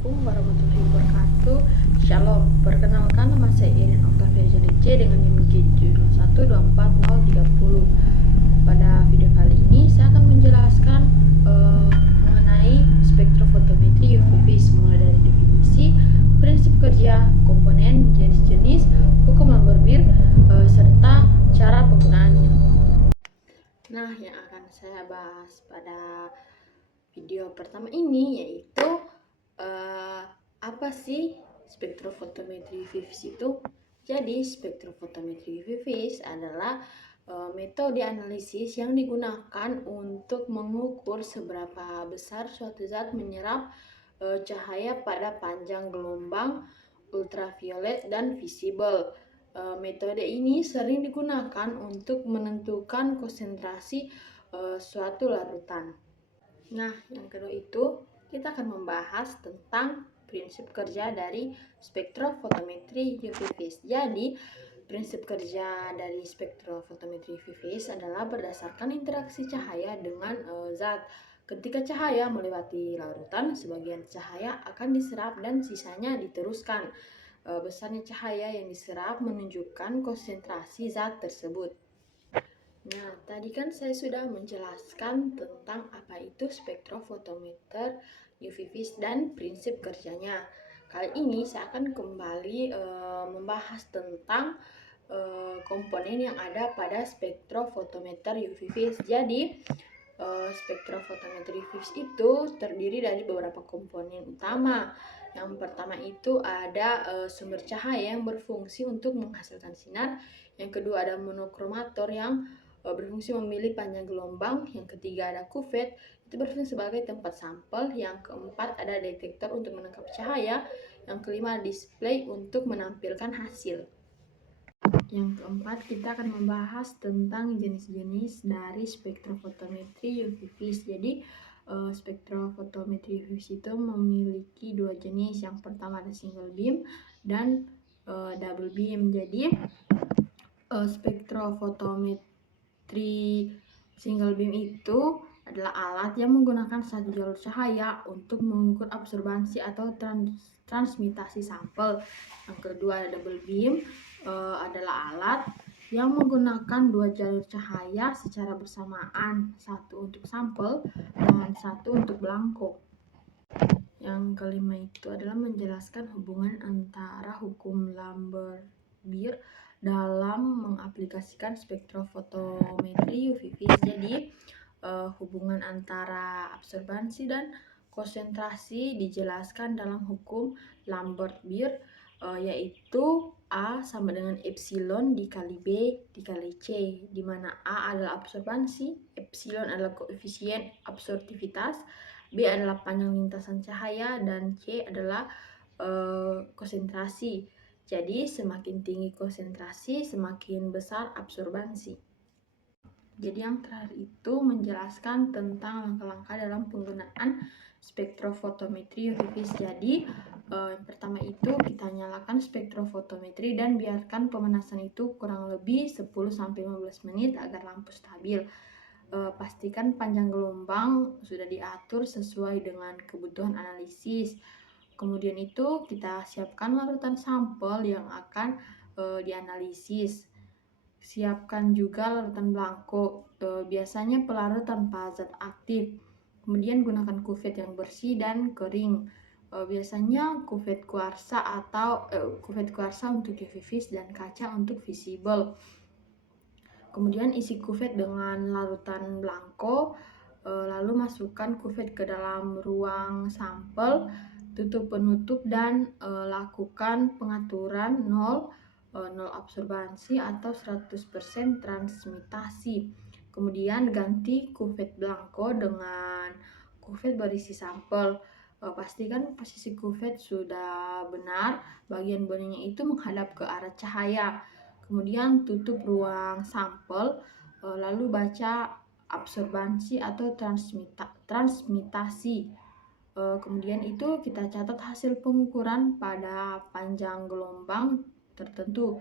Assalamualaikum warahmatullahi wabarakatuh. Shalom, perkenalkan nama saya Irin Octavia Jalice dengan NIM G7124030. Pada video kali ini saya akan menjelaskan mengenai spektrofotometri UV phase, mulai dari definisi, prinsip kerja, komponen, jenis-jenis, hukum Lambert-Beer, serta cara penggunaannya. Nah, yang akan saya bahas pada video pertama ini yaitu apa sih spektrofotometri UV phase itu? Jadi spektrofotometri UV phase adalah metode analisis yang digunakan untuk mengukur seberapa besar suatu zat menyerap cahaya pada panjang gelombang ultraviolet dan visible. Metode ini sering digunakan untuk menentukan konsentrasi suatu larutan. Nah, yang kedua itu kita akan membahas tentang prinsip kerja dari spektrofotometri UV phase. Jadi, prinsip kerja dari spektrofotometri UV phase adalah berdasarkan interaksi cahaya dengan zat. Ketika cahaya melewati larutan, sebagian cahaya akan diserap dan sisanya diteruskan. Besarnya cahaya yang diserap menunjukkan konsentrasi zat tersebut. Nah, tadi kan saya sudah menjelaskan tentang apa itu spektrofotometer UV phase dan prinsip kerjanya. Kali ini saya akan kembali membahas tentang komponen yang ada pada spektrofotometer UV phase. Jadi, spektrofotometer UV phase itu terdiri dari beberapa komponen utama. Yang pertama itu ada sumber cahaya yang berfungsi untuk menghasilkan sinar. Yang kedua ada monokromator yang berfungsi memilih panjang gelombang. Yang ketiga ada kuvet, itu berfungsi sebagai tempat sampel. Yang keempat ada detektor untuk menangkap cahaya. Yang kelima display untuk menampilkan hasil. Yang keempat kita akan membahas tentang jenis-jenis dari spektrofotometri UV phase. Jadi spektrofotometri UV phase itu memiliki dua jenis. Yang pertama ada single beam dan double beam. Jadi spektrofotometri single beam itu adalah alat yang menggunakan satu jalur cahaya untuk mengukur absorbansi atau transmitasi sampel. Yang kedua ada double beam, adalah alat yang menggunakan dua jalur cahaya secara bersamaan, satu untuk sampel dan satu untuk belangko. Yang kelima itu adalah menjelaskan hubungan antara hukum Lambert-Beer dalam mengaplikasikan spektrofotometri UV phase. Jadi hubungan antara absorbansi dan konsentrasi dijelaskan dalam hukum Lambert-Beer, yaitu A sama dengan epsilon dikali B dikali C, di mana A adalah absorbansi, epsilon adalah koefisien absorptivitas, B adalah panjang lintasan cahaya, dan C adalah konsentrasi. Jadi semakin tinggi konsentrasi, semakin besar absorbansi. Jadi yang terakhir itu menjelaskan tentang langkah-langkah dalam penggunaan spektrofotometri UV phase. Jadi yang pertama itu kita nyalakan spektrofotometri dan biarkan pemanasan itu kurang lebih 10-15 menit agar lampu stabil. Pastikan panjang gelombang sudah diatur sesuai dengan kebutuhan analisis. Kemudian itu kita siapkan larutan sampel yang akan dianalisis. Siapkan juga larutan belangko, biasanya pelarut tanpa zat aktif. Kemudian gunakan kuvet yang bersih dan kering. Biasanya kuvet kuarsa atau kuvet kuarsa untuk UV phase dan kaca untuk visible. Kemudian isi kuvet dengan larutan belangko, lalu masukkan kuvet ke dalam ruang sampel, tutup penutup dan lakukan pengaturan 0 absorbansi atau 100% transmitasi. Kemudian ganti kuvet belangko dengan kuvet berisi sampel. Pastikan posisi kuvet sudah benar, bagian bodinya itu menghadap ke arah cahaya. Kemudian tutup ruang sampel, lalu baca absorbansi atau transmitasi. Kemudian itu kita catat hasil pengukuran pada panjang gelombang tertentu.